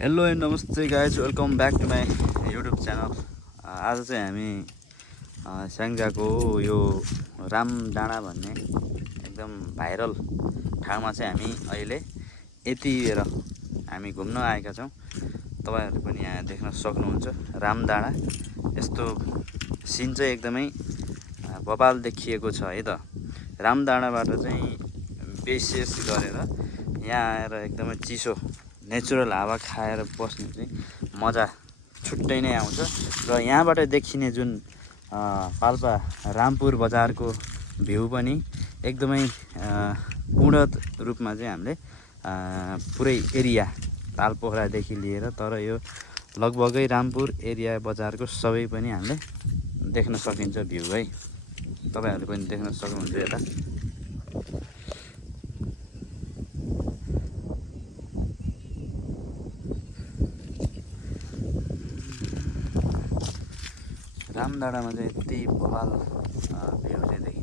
Hello and नमस्ते guys, welcome back to my YouTube channel. आज चाहिँ हामी स्याङ्जाको यो राम डाँडा भन्ने एकदम भाइरल ठाउँमा चाहिँ हामी अहिले यति बेर हामी घुम्न आएका छौँ। तपाईँहरू पनि यहाँ देख्न सक्नुहुन्छ राम डाँडा। यस्तो सिन चाहिँ एकदमै बबाल देखिएको छ है त। राम डाँडाबाट चाहिँ विशेष गरेर यहाँ आएर एकदमै चिसो नेचुरल हावा खाएर बस्ने चाहिँ मजा छुट्टै नै आउँछ। र यहाँबाट देखिने जुन पाल्पा रामपुर बजारको भ्यू पनि एकदमै पूर्ण रूपमा चाहिँ हामीले पुरै एरिया तालपोखरादेखि लिएर तर यो लगभगै रामपुर एरिया बजारको सबै पनि हामीले देख्न सकिन्छ भ्यू है। तपाईँहरूले पनि देख्न सक्नुहुन्छ यता। राम डाँडामा चाहिँ यति बवाल भ्यू चाहिँ देखिन्छ।